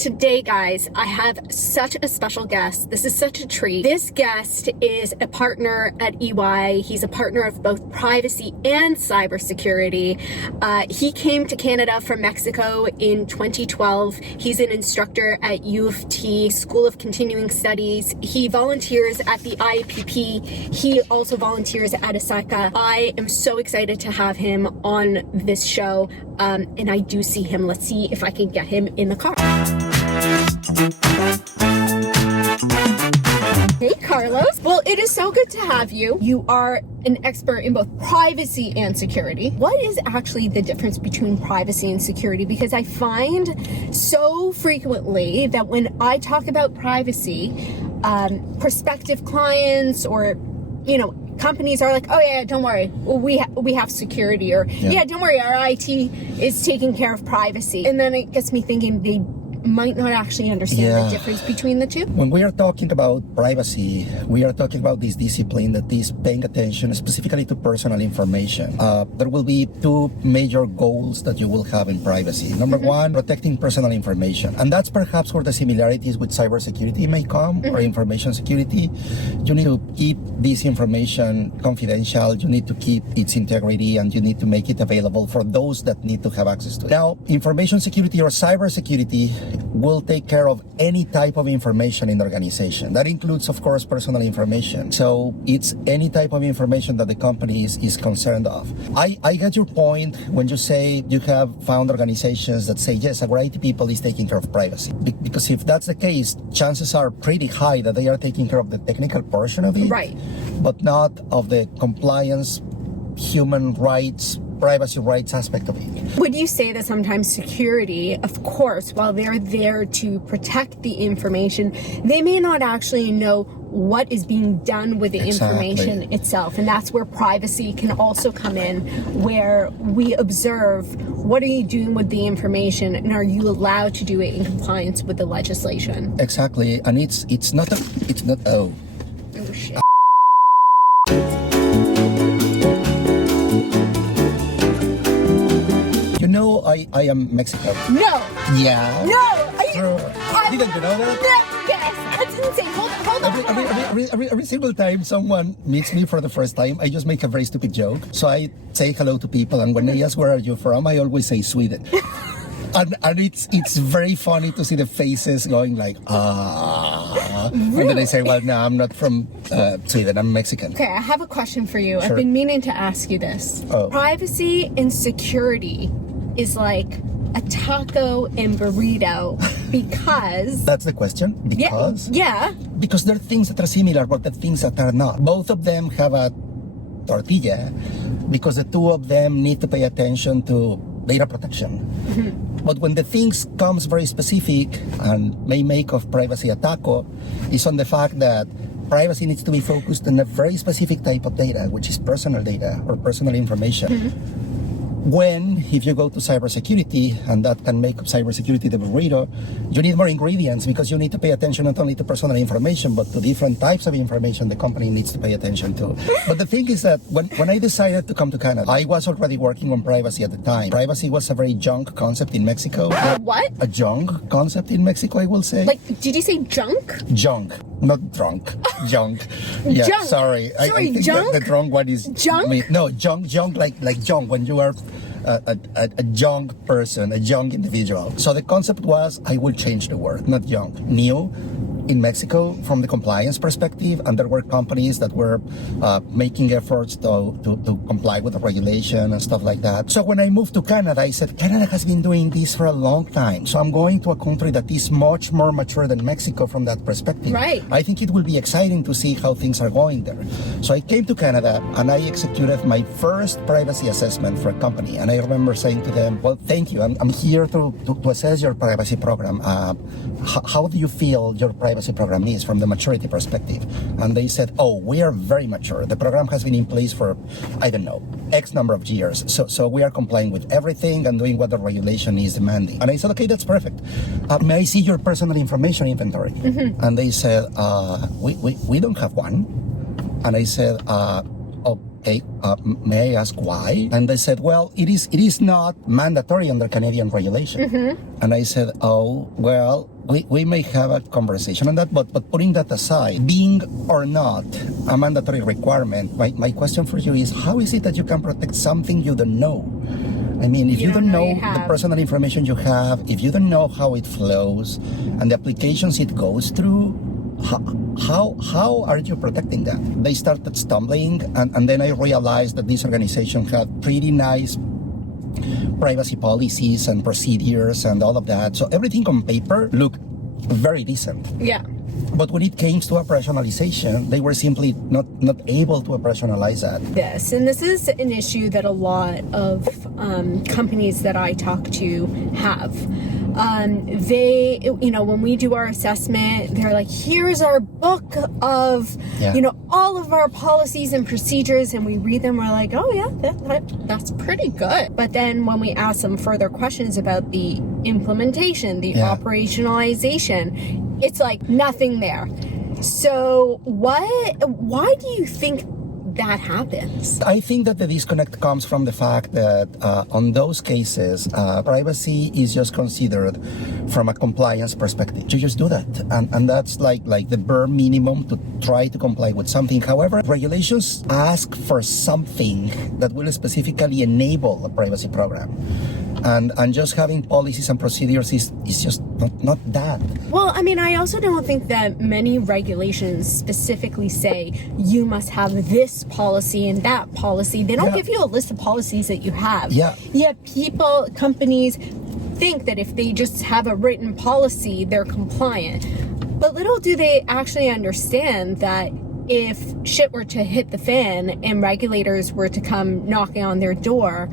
Today, guys, I have such a special guest. This is such a treat. This guest is a partner at EY. He's a partner of both privacy and cybersecurity. He came to Canada from Mexico in 2012. He's an instructor at U of T School of Continuing Studies. He volunteers at the IPP. He also volunteers at ASACA. I am so excited to have him on this show, and I do see him. Let's see if I can get him in the car. Hey, Carlos. Well, it is so good to have you. You are an expert in both privacy and security. What is actually the difference between privacy and security? Because I find so frequently that when I talk about privacy, prospective clients or, companies are like, oh yeah, don't worry, we have security, or yeah, don't worry, our IT is taking care of privacy. And then it gets me thinking they might not actually understand the difference between the two. When we are talking about privacy, we are talking about this discipline that is paying attention specifically to personal information. There will be two major goals that you will have in privacy. Number one, protecting personal information. And that's perhaps where the similarities with cybersecurity may come, or information security. You need to keep this information confidential, you need to keep its integrity, and you need to make it available for those that need to have access to it. Now, information security or cybersecurity will take care of any type of information in the organization. That includes, of course, personal information. So it's any type of information that the company is concerned of. I get your point when you say you have found organizations that say, yes, our IT people is taking care of privacy. Because if that's the case, chances are pretty high that they are taking care of the technical portion of it, right, but not of the compliance, human rights, privacy rights aspect of it. Would you say that sometimes security, of course, while they're there to protect the information, they may not actually know what is being done with the information itself? And that's where privacy can also come in, where we observe what are you doing with the information, and are you allowed to do it in compliance with the legislation? Exactly. And it's not oh shit. I am Mexican. No. Yeah. No. Didn't you know that? Yes. That's insane. Hold on. Every single time someone meets me for the first time, I just make a very stupid joke. So I say hello to people, and when they ask where are you from, I always say Sweden. And it's very funny to see the faces going like, Really? And then I say, well, no, I'm not from Sweden, I'm Mexican. Okay, I have a question for you. Sure. I've been meaning to ask you this. Privacy and security is like a taco and burrito because... That's the question? Because? Yeah. Because there are things that are similar, but there are things that are not. Both of them have a tortilla because the two of them need to pay attention to data protection. But when the things comes very specific and may make of privacy a taco, is on the fact that privacy needs to be focused on a very specific type of data, which is personal data or personal information. When, if you go to cybersecurity, and that can make cybersecurity the burrito, you need more ingredients because you need to pay attention not only to personal information, but to different types of information the company needs to pay attention to. But the thing is that when I decided to come to Canada, I was already working on privacy at the time. Privacy was a very junk concept in Mexico. What? A junk concept in Mexico, I will say. Like, did you say junk? Junk, not drunk. Junk. Yeah, junk. Sorry, I think junk? the wrong one is junk. No, junk like junk when you are a young person, a young individual. So the concept was, I will change the word, not young, new in Mexico from the compliance perspective, and there were companies that were making efforts to comply with the regulation and stuff like that. So when I moved to Canada, I said, Canada has been doing this for a long time. So I'm going to a country that is much more mature than Mexico from that perspective. Right. I think it will be exciting to see how things are going there. So I came to Canada and I executed my first privacy assessment for a company. And I remember saying to them, well, thank you. I'm here to assess your privacy program. How do you feel your privacy program is from the maturity perspective? And they said, oh, we are very mature. The program has been in place for, I don't know, X number of years. So we are complying with everything and doing what the regulation is demanding. And I said, okay, that's perfect. May I see your personal information inventory? And they said, we don't have one. And I said, oh, okay, may I ask why? And they said, well, it is not mandatory under Canadian regulation. And I said, oh, well, we may have a conversation on that, but putting that aside, being or not a mandatory requirement, my question for you is, how is it that you can protect something you don't know? I mean, if you don't know the personal information you have, if you don't know how it flows and the applications it goes through, how are you protecting that? They started stumbling, and then I realized that this organization had pretty nice privacy policies and procedures and all of that. So everything on paper looked very decent. Yeah. But when it came to operationalization, they were simply not able to operationalize that. This is an issue that a lot of companies that I talk to have. They, when we do our assessment, they're like, here's our book of, all of our policies and procedures, and we read them, we're like, oh yeah, that's pretty good. But then when we ask them further questions about the implementation, the operationalization, it's like nothing there. So why do you think that happens? I think that the disconnect comes from the fact that on those cases, privacy is just considered from a compliance perspective. You just do that, and that's like the bare minimum to try to comply with something. However, regulations ask for something that will specifically enable a privacy program. And just having policies and procedures is just not that. Well, I mean, I also don't think that many regulations specifically say you must have this policy and that policy. They don't give you a list of policies that you have. Yeah. Yet companies think that if they just have a written policy, they're compliant. But little do they actually understand that if shit were to hit the fan and regulators were to come knocking on their door,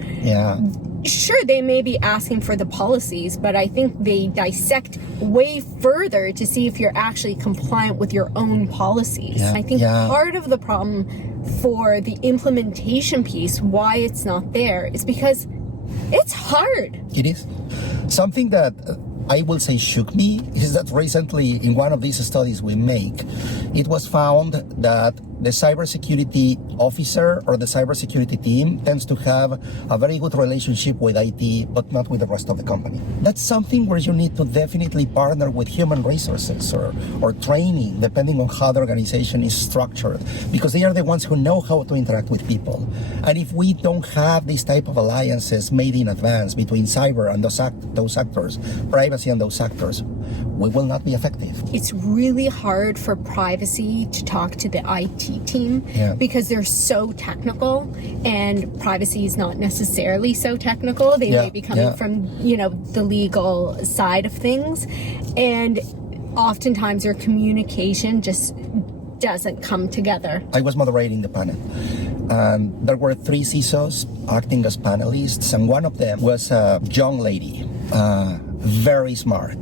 sure, they may be asking for the policies, but I think they dissect way further to see if you're actually compliant with your own policies. I think part of the problem for the implementation piece, why it's not there, is because it's hard. It is. Something that I will say shook me is that recently in one of these studies we make, it was found that the cybersecurity officer or the cybersecurity team tends to have a very good relationship with IT, but not with the rest of the company. That's something where you need to definitely partner with human resources or training, depending on how the organization is structured, because they are the ones who know how to interact with people. And if we don't have these type of alliances made in advance between cyber and those actors, privacy and those actors, we will not be effective. It's really hard for privacy to talk to the IT team because they're so technical, and privacy is not necessarily so technical. They may be coming from, the legal side of things, and oftentimes their communication just doesn't come together. I was moderating the panel, and there were 3 CISOs acting as panelists, and one of them was a young lady, very smart.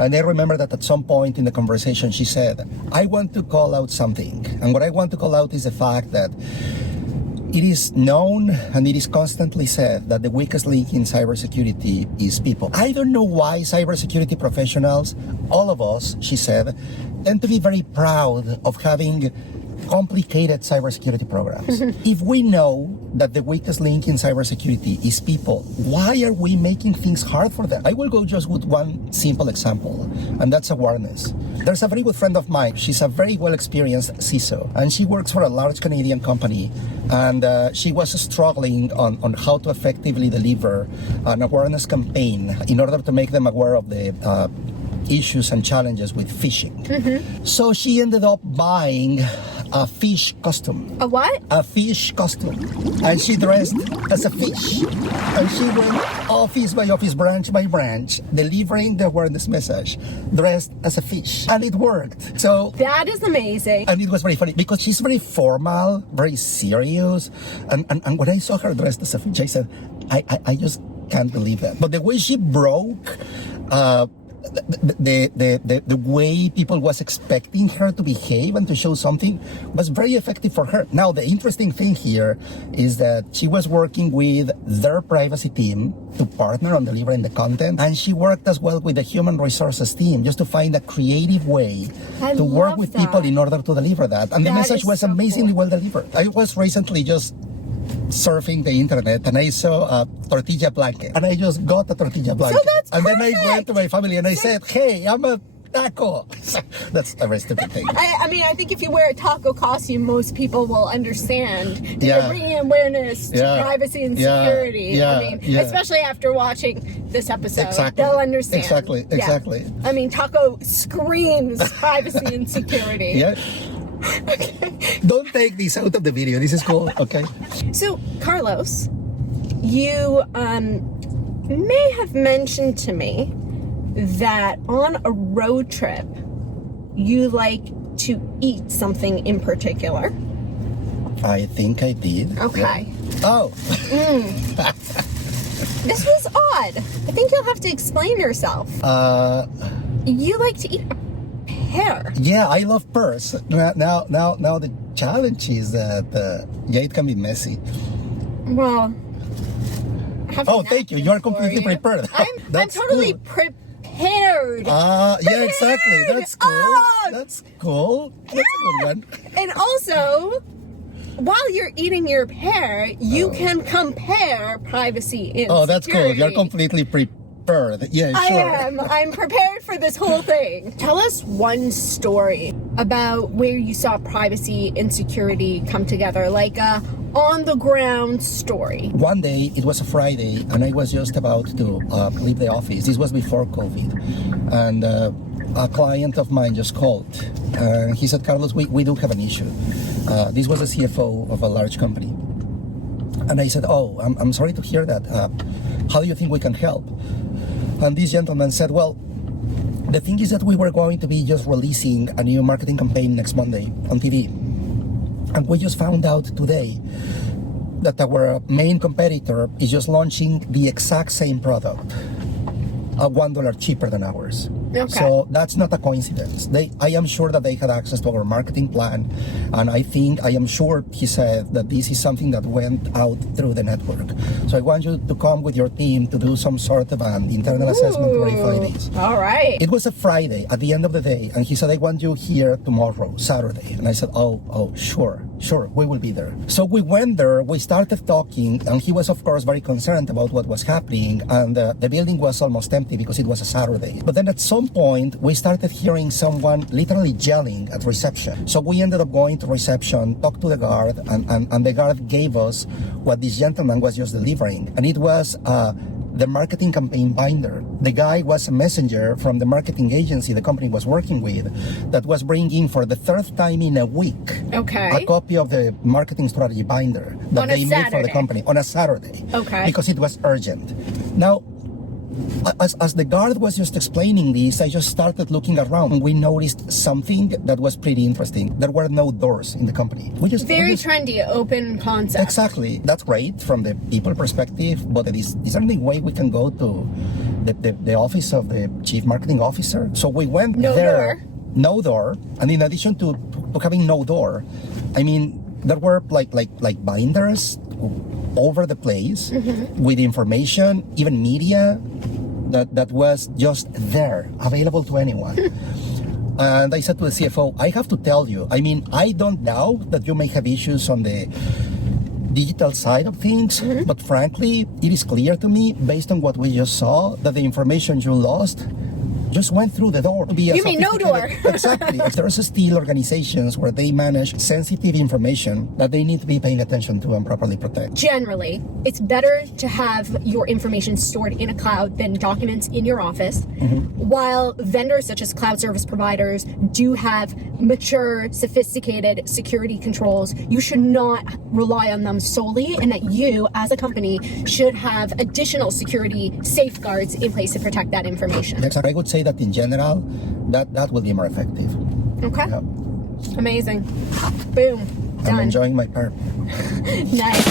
And I remember that at some point in the conversation she said, I want to call out something, and what I want to call out is the fact that it is known and it is constantly said that the weakest link in cybersecurity is people. I don't know why cybersecurity professionals, all of us, she said, tend to be very proud of having complicated cybersecurity programs. If we know that the weakest link in cybersecurity is people, why are we making things hard for them? I will go just with one simple example, and that's awareness. There's a very good friend of mine. She's a very well-experienced CISO, and she works for a large Canadian company, and she was struggling on how to effectively deliver an awareness campaign in order to make them aware of the issues and challenges with phishing. So she ended up buying a fish costume. A what? A fish costume. And she dressed as a fish. And she went office by office, branch by branch, delivering the awareness message, dressed as a fish. And it worked. So that is amazing. And it was very funny because she's very formal, very serious. And when I saw her dressed as a fish, I said, I just can't believe that. But the way she broke the way people was expecting her to behave and to show something was very effective for her. Now, the interesting thing here is that she was working with their privacy team to partner on delivering the content, and she worked as well with the human resources team just to find a creative way to work with people in order to deliver that. And the message was amazingly well delivered. I was recently just surfing the internet and I saw a tortilla blanket and I just got a tortilla blanket. And then I went to my family and I said, hey, I'm a taco. That's a very stupid thing. I mean, I think if you wear a taco costume, most people will understand. You're bringing awareness to privacy and security. I mean, especially after watching this episode, they'll understand. Exactly. I mean, taco screams privacy and security. Yeah. Okay. Don't take this out of the video. This is cool. Okay. So, Carlos, you may have mentioned to me that on a road trip, you like to eat something in particular. I think I did. Okay. Yeah. Oh. This was odd. I think you'll have to explain yourself. You like to eat pear. Yeah, I love pears. Now the challenge is that it can be messy. Well, thank you. You're completely prepared. I'm totally prepared. Yeah, exactly. That's cool. That's cool. That's a good one. And also, while you're eating your pear, you can compare privacy and that's security. cool. You're completely prepared. Yeah, sure. I am. I'm prepared for this whole thing. Tell us one story about where you saw privacy and security come together, like a on-the-ground story. One day, it was a Friday, and I was just about to leave the office. This was before COVID. And a client of mine just called. And he said, Carlos, we do have an issue. This was a CFO of a large company. And I said, I'm sorry to hear that. How do you think we can help? And this gentleman said, well, the thing is that we were going to be just releasing a new marketing campaign next Monday on TV. And we just found out today that our main competitor is just launching the exact same product, $1 cheaper than ours. Okay. So that's not a coincidence. I am sure that they had access to our marketing plan, and I am sure he said that this is something that went out through the network. So I want you to come with your team to do some sort of an internal assessment to verify this. All right. It was a Friday at the end of the day, and he said, I want you here tomorrow, Saturday. And I said, sure, we will be there. So we went there, we started talking, and he was, of course, very concerned about what was happening, and the building was almost empty because it was a Saturday. But then at some point, we started hearing someone literally yelling at reception. So we ended up going to reception, talked to the guard, and the guard gave us what this gentleman was just delivering. And it was the marketing campaign binder. The guy was a messenger from the marketing agency the company was working with that was bringing for the third time in a week a copy of the marketing strategy binder that they made for the company on a Saturday. Okay. Because it was urgent. Now, as the guard was just explaining this, I just started looking around and we noticed something that was pretty interesting. There were no doors in the company. Very trendy, open concept. Exactly. That's great from the people perspective, but is there any way we can go to the office of the chief marketing officer? So we went there. No door. And in addition to having no door, I mean, there were like binders over the place with information, even media that was just there, available to anyone. And I said to the CFO, I have to tell you, I mean, I don't doubt that you may have issues on the digital side of things, but frankly, it is clear to me, based on what we just saw, that the information you lost just went through the door. You mean no door? Exactly. There's still organizations where they manage sensitive information that they need to be paying attention to and properly protect. Generally, it's better to have your information stored in a cloud than documents in your office. While vendors such as cloud service providers do have mature, sophisticated security controls, you should not rely on them solely, and that you, as a company, should have additional security safeguards in place to protect that information. Exactly. I would say that in general, that will be more effective. Okay. Yeah. Amazing. Boom. Done. I'm enjoying my perp. Nice.